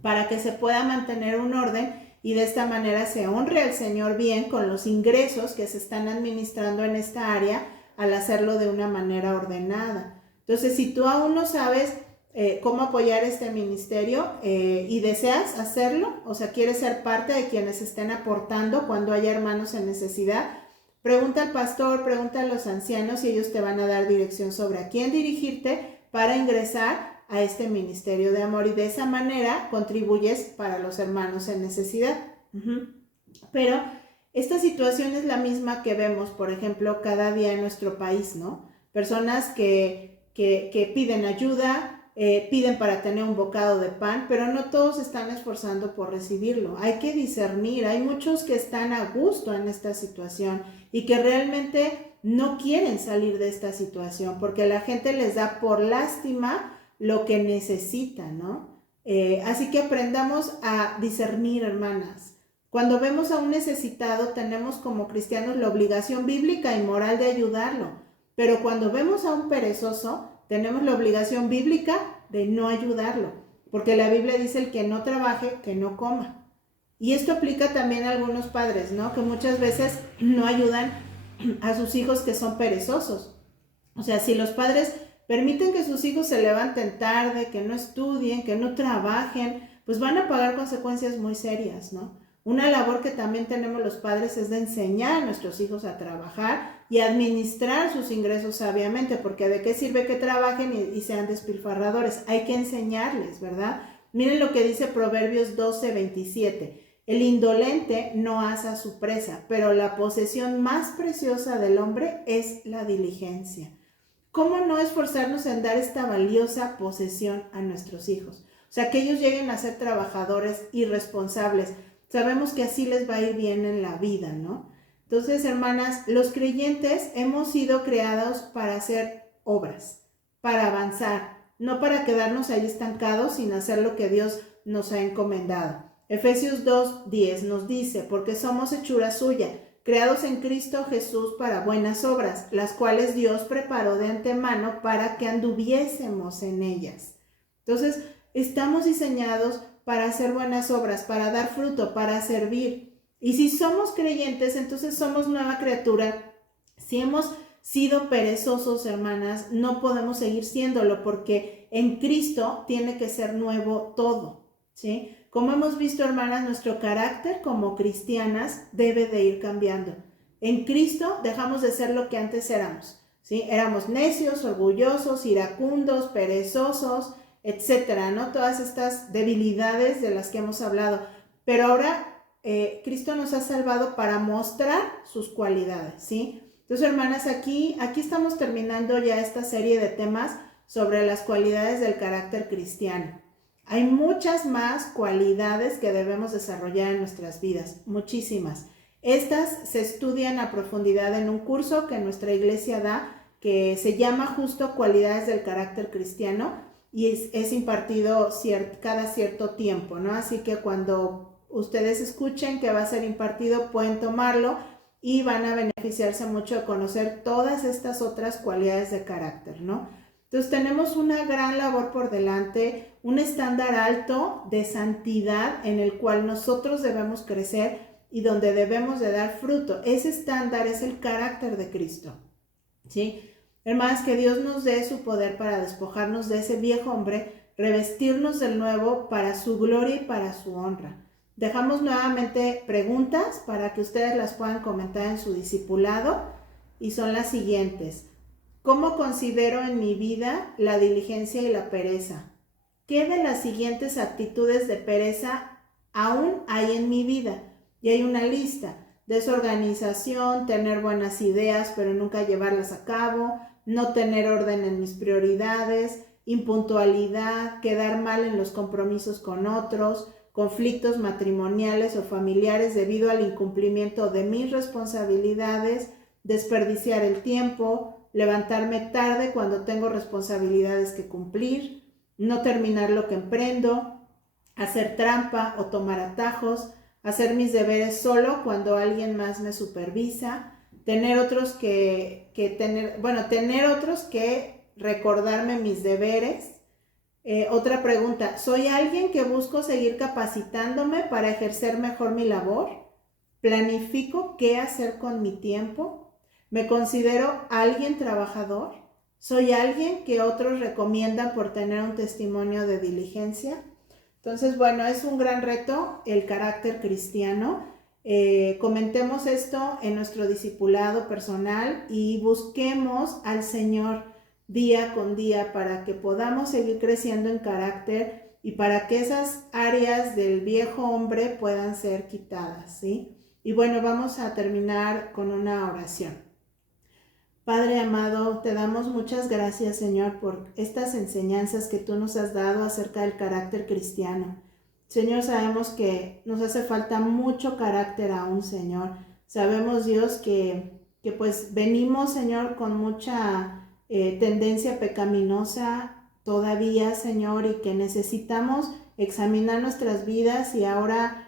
para que se pueda mantener un orden y de esta manera se honre al Señor bien con los ingresos que se están administrando en esta área al hacerlo de una manera ordenada. Entonces, si tú aún no sabes cómo apoyar este ministerio y deseas hacerlo, o sea, quieres ser parte de quienes estén aportando cuando haya hermanos en necesidad, pregunta al pastor, pregunta a los ancianos y ellos te van a dar dirección sobre a quién dirigirte para ingresar a este ministerio de amor y de esa manera contribuyes para los hermanos en necesidad. Pero esta situación es la misma que vemos, por ejemplo, cada día en nuestro país, ¿no? Personas que piden ayuda, piden para tener un bocado de pan, pero no todos se están esforzando por recibirlo. Hay que discernir, hay muchos que están a gusto en esta situación y que realmente no quieren salir de esta situación porque la gente les da por lástima lo que necesitan, ¿no? Así que aprendamos a discernir, hermanas. Cuando vemos a un necesitado, tenemos como cristianos la obligación bíblica y moral de ayudarlo, pero cuando vemos a un perezoso, tenemos la obligación bíblica de no ayudarlo, porque la Biblia dice el que no trabaje, que no coma. Y esto aplica también a algunos padres, ¿no? Que muchas veces no ayudan a sus hijos que son perezosos. O sea, si los padres permiten que sus hijos se levanten tarde, que no estudien, que no trabajen, pues van a pagar consecuencias muy serias, ¿no? Una labor que también tenemos los padres es de enseñar a nuestros hijos a trabajar y administrar sus ingresos sabiamente, porque de qué sirve que trabajen y sean despilfarradores. Hay que enseñarles, ¿verdad? Miren lo que dice Proverbios 12:27. El indolente no asa su presa, pero la posesión más preciosa del hombre es la diligencia. ¿Cómo no esforzarnos en dar esta valiosa posesión a nuestros hijos? O sea, que ellos lleguen a ser trabajadores y responsables. Sabemos que así les va a ir bien en la vida, ¿no? Entonces, hermanas, los creyentes hemos sido creados para hacer obras, para avanzar, no para quedarnos ahí estancados sin hacer lo que Dios nos ha encomendado. Efesios 2:10 nos dice, porque somos hechura suya, creados en Cristo Jesús para buenas obras, las cuales Dios preparó de antemano para que anduviésemos en ellas. Entonces, estamos diseñados para hacer buenas obras, para dar fruto, para servir. Y si somos creyentes, entonces somos nueva criatura. Si hemos sido perezosos, hermanas, no podemos seguir siéndolo porque en Cristo tiene que ser nuevo todo, ¿sí? Como hemos visto, hermanas, nuestro carácter como cristianas debe de ir cambiando. En Cristo dejamos de ser lo que antes éramos, ¿sí? Éramos necios, orgullosos, iracundos, perezosos, etcétera, ¿no? Todas estas debilidades de las que hemos hablado. Pero ahora Cristo nos ha salvado para mostrar sus cualidades, ¿sí? Entonces, hermanas, aquí estamos terminando ya esta serie de temas sobre las cualidades del carácter cristiano. Hay muchas más cualidades que debemos desarrollar en nuestras vidas, muchísimas. Estas se estudian a profundidad en un curso que nuestra iglesia da, que se llama justo Cualidades del Carácter Cristiano, y es impartido cada cierto tiempo, ¿no? Así que cuando ustedes escuchen que va a ser impartido, pueden tomarlo y van a beneficiarse mucho de conocer todas estas otras cualidades de carácter, ¿no? Entonces tenemos una gran labor por delante, un estándar alto de santidad en el cual nosotros debemos crecer y donde debemos de dar fruto. Ese estándar es el carácter de Cristo, ¿sí? Hermanas, que Dios nos dé su poder para despojarnos de ese viejo hombre, revestirnos del nuevo para su gloria y para su honra. Dejamos nuevamente preguntas para que ustedes las puedan comentar en su discipulado y son las siguientes. ¿Cómo considero en mi vida la diligencia y la pereza? ¿Qué de las siguientes actitudes de pereza aún hay en mi vida? Y hay una lista: desorganización, tener buenas ideas pero nunca llevarlas a cabo, no tener orden en mis prioridades, impuntualidad, quedar mal en los compromisos con otros, conflictos matrimoniales o familiares debido al incumplimiento de mis responsabilidades, desperdiciar el tiempo, levantarme tarde cuando tengo responsabilidades que cumplir, no terminar lo que emprendo, hacer trampa o tomar atajos, hacer mis deberes solo cuando alguien más me supervisa, tener otros que recordarme mis deberes. Otra pregunta: ¿soy alguien que busco seguir capacitándome para ejercer mejor mi labor? ¿Planifico qué hacer con mi tiempo? ¿Me considero alguien trabajador? ¿Soy alguien que otros recomiendan por tener un testimonio de diligencia? Entonces, bueno, es un gran reto el carácter cristiano. Comentemos esto en nuestro discipulado personal y busquemos al Señor día con día para que podamos seguir creciendo en carácter y para que esas áreas del viejo hombre puedan ser quitadas, ¿sí? Y bueno, vamos a terminar con una oración. Padre amado, te damos muchas gracias, Señor, por estas enseñanzas que tú nos has dado acerca del carácter cristiano. Señor, sabemos que nos hace falta mucho carácter aún, Señor. Sabemos, Dios, que pues venimos, Señor, con mucha tendencia pecaminosa todavía, Señor, y que necesitamos examinar nuestras vidas y ahora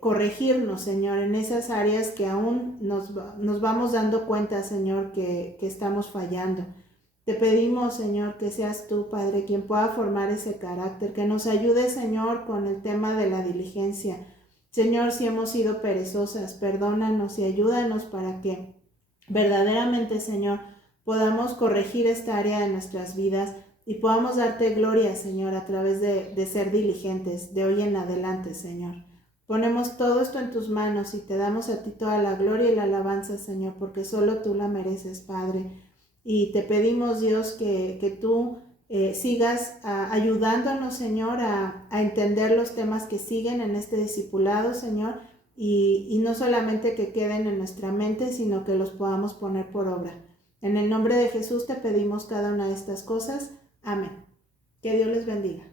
corregirnos, Señor, en esas áreas que aún nos vamos dando cuenta, Señor, que estamos fallando. Te pedimos, Señor, que seas tú, Padre, quien pueda formar ese carácter, que nos ayude, Señor, con el tema de la diligencia. Señor, si hemos sido perezosas, perdónanos y ayúdanos para que verdaderamente, Señor, podamos corregir esta área de nuestras vidas y podamos darte gloria, Señor, a través de ser diligentes de hoy en adelante, Señor. Ponemos todo esto en tus manos y te damos a ti toda la gloria y la alabanza, Señor, porque solo tú la mereces, Padre. Y te pedimos, Dios, que tú sigas ayudándonos, Señor, a entender los temas que siguen en este discipulado, Señor, y no solamente que queden en nuestra mente, sino que los podamos poner por obra. En el nombre de Jesús te pedimos cada una de estas cosas. Amén. Que Dios les bendiga.